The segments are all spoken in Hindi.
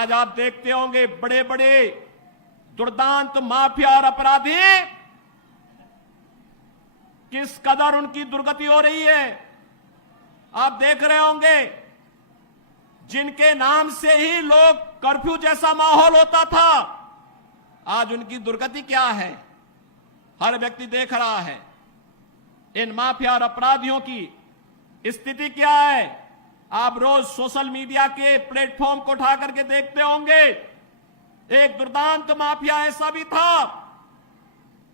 आज आप देखते होंगे बड़े बड़े दुर्दांत माफिया और अपराधी किस कदर उनकी दुर्गति हो रही है। आप देख रहे होंगे जिनके नाम से ही लोग कर्फ्यू जैसा माहौल होता था, आज उनकी दुर्गति क्या है हर व्यक्ति देख रहा है। इन माफिया और अपराधियों की स्थिति क्या है आप रोज सोशल मीडिया के प्लेटफॉर्म को उठा करके देखते होंगे। एक दुर्दांत माफिया ऐसा भी था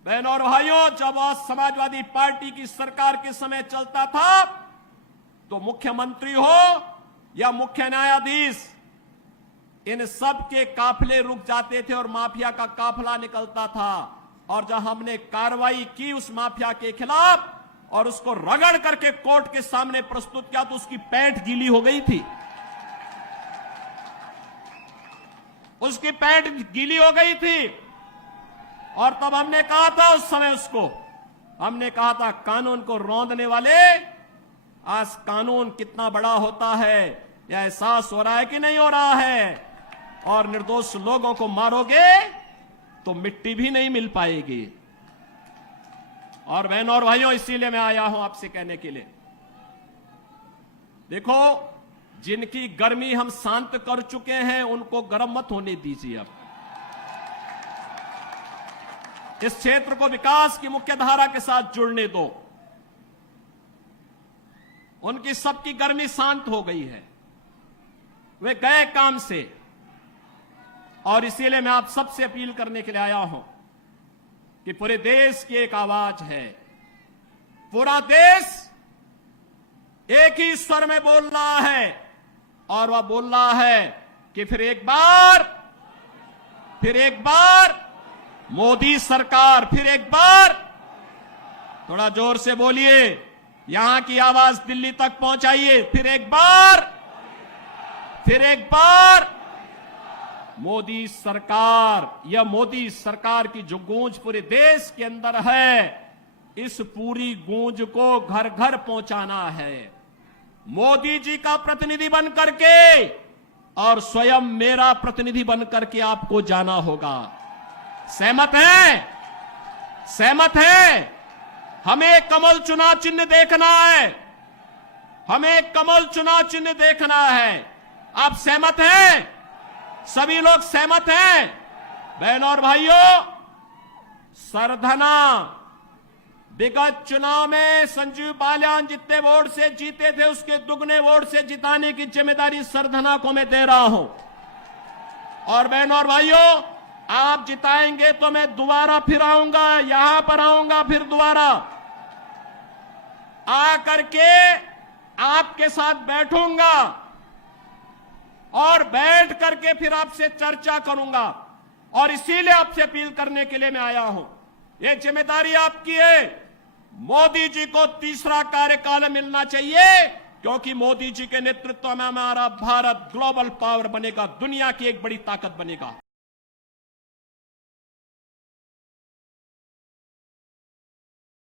बहनों और भाइयों, जब वह समाजवादी पार्टी की सरकार के समय चलता था तो मुख्यमंत्री हो या मुख्य न्यायाधीश, इन सब के काफिले रुक जाते थे और माफिया का काफिला निकलता था। और जब हमने कार्रवाई की उस माफिया के खिलाफ और उसको रगड़ करके कोर्ट के सामने प्रस्तुत किया तो उसकी पैंट गीली हो गई थी, उसकी पैंट गीली हो गई थी। और तब हमने कहा था उस समय उसको, हमने कहा था कानून को रौंदने वाले, आज कानून कितना बड़ा होता है यह एहसास हो रहा है कि नहीं हो रहा है। और निर्दोष लोगों को मारोगे तो मिट्टी भी नहीं मिल पाएगी। और बहनों और भाइयों, इसीलिए मैं आया हूं आपसे कहने के लिए, देखो जिनकी गर्मी हम शांत कर चुके हैं उनको गर्म मत होने दीजिए। अब इस क्षेत्र को विकास की मुख्य धारा के साथ जुड़ने दो। उनकी सबकी गर्मी शांत हो गई है, वे गए काम से। और इसीलिए मैं आप सबसे अपील करने के लिए आया हूं कि पूरे देश की एक आवाज है, पूरा देश एक ही स्वर में बोल रहा है और वह बोल रहा है कि फिर एक बार मोदी सरकार, फिर एक बार। थोड़ा जोर से बोलिए, यहां की आवाज दिल्ली तक पहुंचाइए। फिर एक बार मोदी सरकार। यह मोदी सरकार की जो गूंज पूरे देश के अंदर है, इस पूरी गूंज को घर घर पहुंचाना है। मोदी जी का प्रतिनिधि बन करके और स्वयं मेरा प्रतिनिधि बन करके आपको जाना होगा। सहमत हैं? सहमत हैं? हमें कमल चुनाव चिन्ह देखना है, हमें कमल चुनाव चिन्ह देखना है। आप सहमत हैं? सभी लोग सहमत हैं? बहनों और भाइयों, सरधना विगत चुनाव में संजीव बालियान जितने वोट से जीते थे उसके दुगने वोट से जिताने की जिम्मेदारी सरधना को मैं दे रहा हूं। और बहनों और भाइयों, आप जिताएंगे तो मैं दोबारा फिर आऊंगा, यहां पर आऊंगा, फिर दोबारा आकर के आपके साथ बैठूंगा और बैठ करके फिर आपसे चर्चा करूंगा। और इसीलिए आपसे अपील करने के लिए मैं आया हूं, यह जिम्मेदारी आपकी है। मोदी जी को तीसरा कार्यकाल मिलना चाहिए, क्योंकि मोदी जी के नेतृत्व में हमारा भारत ग्लोबल पावर बनेगा, दुनिया की एक बड़ी ताकत बनेगा।